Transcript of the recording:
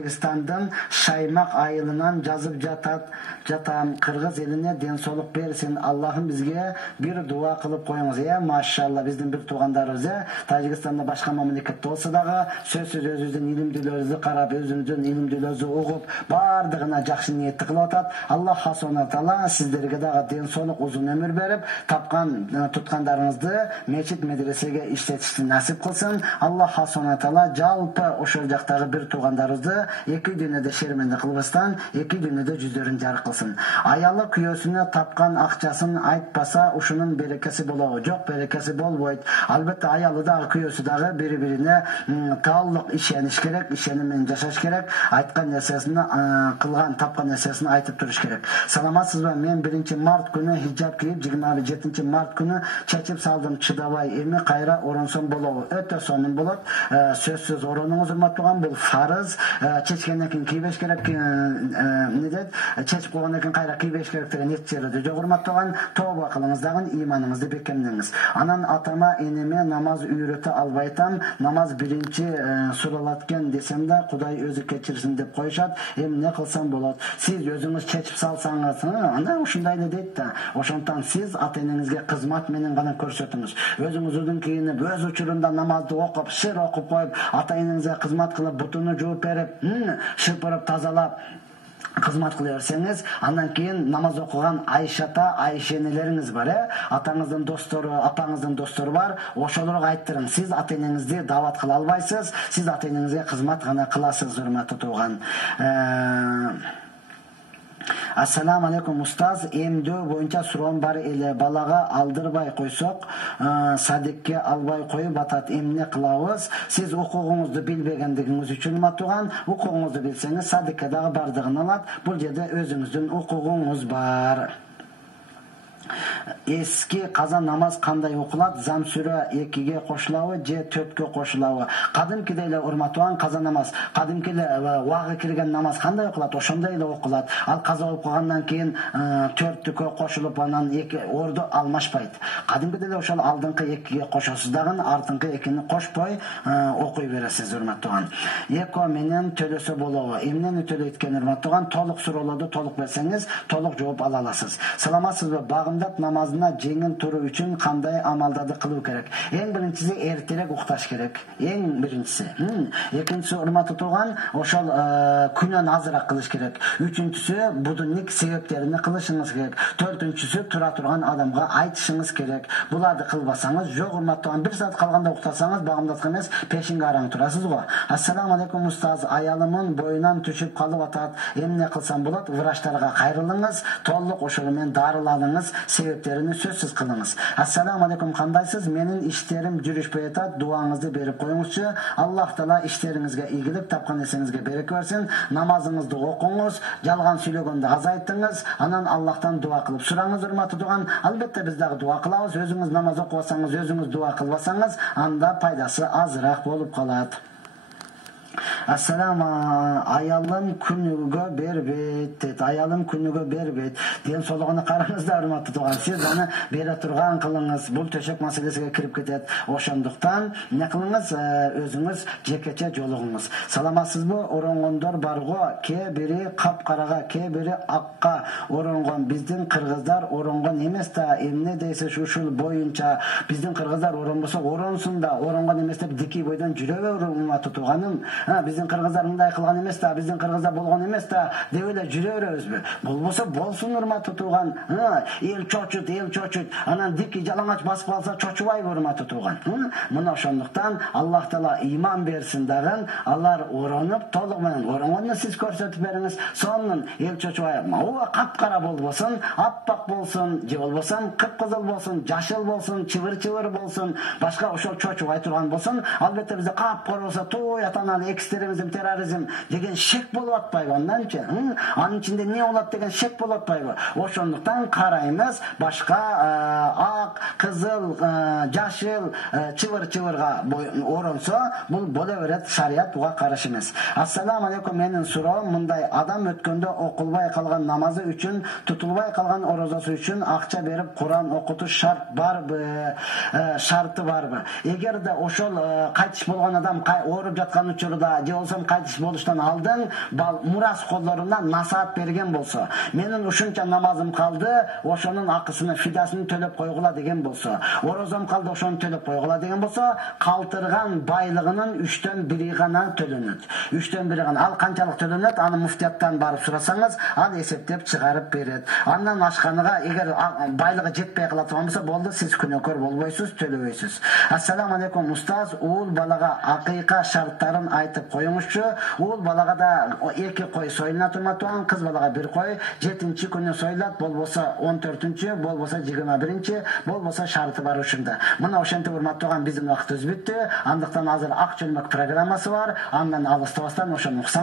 Kırgızstan'dan Şaymak ayılından жазып жатам. Kırgız eline densoluk bersin. Allah'ım bizge bir dua kılıp koyunuz. Ya maşallah bizden bir tuğandarız ya. Tacikistanda başka memlekette olsa da sözsüz özünüzün ilimdilörünüzü karab, özünüzün ilimdilörünüzü oğup, bardığına жақсы niyetli kılıp atat. Allah hasona tala sizlerge dağı densoluk uzun ömür berip, tutkanlarınızды meçit medresege işletişini nasip kılsın. Allah hasona tala жалпы ошол жактагы bir tuğandarınızды iki dünyada şermende kılbastan, iki dünyada yüzlerin jarık kılsın. Ayalı kүйösüne tapkan akçaсын айтпаса, uşunun berekesi bolağı. Жоқ berekesi bolboyt. Albatta ayalı da kүйösü dağı biri-birine taalluk işeniş gerek, işenimen yaşaş gerek. Aytkan nesesini, kılgan, tapkan nesesini aytıp duruş gerek. Salamatsız mı? Men 1 Mart günü hijab kiyip, 27 Mart günü çeçip saldım çıdabay. Emi kayra oronson bolağı. Öte sonun bolat. Sözsüz oronunuz urmatlıgan bul farız. Çeçkenden keyin kiybeş gerek, ne dedi? Çeçip koğandan keyin kayra kiybeş gerek деген неттерді жоғырматтаған тоба қылыңыздағын иманыңызды бекемдеңіз. Анан атама енеме намаз үйрете албайтам, намаз биринчи суралаткен десем да Құдай өзі кечирсин деп койышат. Эми не кылсам болот? Сиз өзүңүз чечип салсаңыз, анда ушундайлы дейт да. Ошондон сиз ата-энеңизге кызмат менен гана көрсөтүңүз. Өзүңүздүн кийинип, өз учурунда намазды окуп, шир окуп коюп, ата-энеңизге кызмат кылып, бутуну жууп берип, шыпырып тазалап kızmat kılıyorsanız, andan keyin namaz okugan Ayşata, Ayşenelерiniz var ya, atanızın dostları, apanızın dostları var, oşolorga ayttırın. Siz ata-enеңizди davat kıla albaysız, siz ata-enеңizге kızmat gana kılasız, hurmatly tuğan. Assalamu alaikum ustaz. Emdөө боюнча суроом бар эле. Балага алдырбай койсок, садикке албай коюп атат. Эмне кылабыз? Сиз укугуңузду билбегендигиңиз үчүн матуган, укугуңузду билсеңиз садикке дагы бардыгын алат. Бул жерде өзүңүздүн укугуңуз бар. Eski kaza namaz kanday okulat, zam süre 2'ge koşulabı, je 4'ge koşulabı. Kadimkide ile urmatuan kaza namaz, kadimkide vağı kirgen namaz kanday okulat, oşonda ile okulat. Al kaza okugandan keyin 4'ge koşulup anan ordu almaşpaydı. Kadimkide ile oşol aldınkı 2'ge koşosuzdan ardınkı 2'ni koşpay okuy beresiz urmatuan. Eko menen tölösü bolağı, emnen tölö etken urmatuan, toluk suroladı, toluk verseniz, toluk cevap alalasız. Salamatsız ve bağım namazına jеңин turu üçün kanday amaldарды kılуу керек. En birincisi erterek uкташ керек. En birincisi. Ekincisi urmatly tuğan, oşol күнөн azırak kılış керек. Üçüncüsü budunnik sebeplerini kılışınız керек. Dördüncüsü tura turgan adamga aytışınız керек. Bulardı kılbasanız, жоқ urmatly tuğan 1 saat kalganda uktasanız bağımdatk emes, peşinge araң turasız go. Assalamu alaikum ustaz. Ayalımın boyundan düşüp kalıp atat. Emne kılsam bulat, vrachtarga kayrılыңыз, tolluk oşolumen darılanыңız, sebeplerini sözsüz kılınız. Assalamu alaikum, kandaysız? Menin işlerim jürüşpey atat, duanızı berip koyuңuzчu. Allah Taala işlerinizge iyilik, tapkan esenizge berek versin. Namazınızды okuңuz, жалган сүйлөгөндү azaytыңыз. Anan Allah'tan dua kılıp surаңыз, urmatly tuğan. Albatta biz dagı dua kılabız. Özüңüz namaz okubasanız, özüңüz dua kılbasanız, anda paydası azırak bolup kalat. Assalamu ayalım күнүгө бербейт дейт. Ayalım күнүгө бербейт. Ден солугуна караңыздар, урматтуу туган. Сиз аны бере турган кылыңыз. Бул төшөк маселесине кирип кетет. Ошондуктан эмне кылыңыз? Өзүңүз жекече жолугуңуз. Саламатсызбы? Оронгондор барго, ке бири капкарага, ке бири акка оронгон. Биздин кыргыздар оронгон эмес да. Эмне дейсиз ушул боюнча биздин кыргыздар оронбосо оронсун да, оронгон эмес деп дики бойдон жүрөбү, урматтуу туганым. Биздин кыргыздар мындай кылган эмес да, биздин кыргыздар болгон эмес да деп эле жүрө беребизби? Болбосо болсун, урматтуу туган. Эл чочут, анан дики жалаңач басып калса чочубайбы, урматтуу туган? Мына ошондуктан Аллах Таала иман берсин дагы, алар оронуп толук менен оронгонду сиз көрсөтүп бериңиз. Сонун эл чочубайбы? Ооба капкара болбосун, аппак болсун, же болбосо кыпкызыл болсун, жашыл болсун, чыбыр-чыбыр болсун, башка ошол чочубай турган болсун. Албетте бизде капкара болсо той атанан экстремизм, терроризм деген шек болуп атпайбы анданчы? Анын ичинде эмне болот деген шек болуп атпайбы? Ошондуктан карайбыз, башка ак, кызыл, жашыл, чыбыр-чыбырга оронсо, бул боло берет, шарият буга каршы эмес. Ассаламу алейкум, менин суроом мындай: адам өткөндө окулбай калган намазы үчүн, тутулбай калган орозасы үчүн акча берип Куран окутуш шарт барбы? Шарты барбы? Эгерде ошол кайтыш болгон адам ооруп жаткан учурда учурда же болбосо кайтыш болуштан алдын мурас коллорунан насаат берген болсо, менин ушунча намазым калды, ошонун акысını, фидасını төлөп койгула деген болсо, орозом калды, ошону төлөп койгула деген болсо, калтырган байлыгынын 3/1 гана төлөнөт. 3/1 гана. Ал канчалык төлөнөт? Аны муфтияттан барып сурасаңыз, ал эсептеп чыгарып берет. Андан ашканыга эгер байлыгы жетпей калат болсо, болду, сиз күнөөкөр болбойсуз, төлөбөйсүз. Ассаламу алейкум устаз, уул балага акыйка шарттарын айтып коюңузчу. Уул балага да 2 кой союлат урматтуу, кыз балага 1 кой, 7-чи күнү союлат, болбосо 14-чү, болбосо 21-чи, болбосо шарты бар ушунда. Мына ошентип урматтуу, биздин убакытыбыз бүттү. Андыктан азыр ак чөлмөк программасы бар. Андан алыстабастан ошону уксаңыз.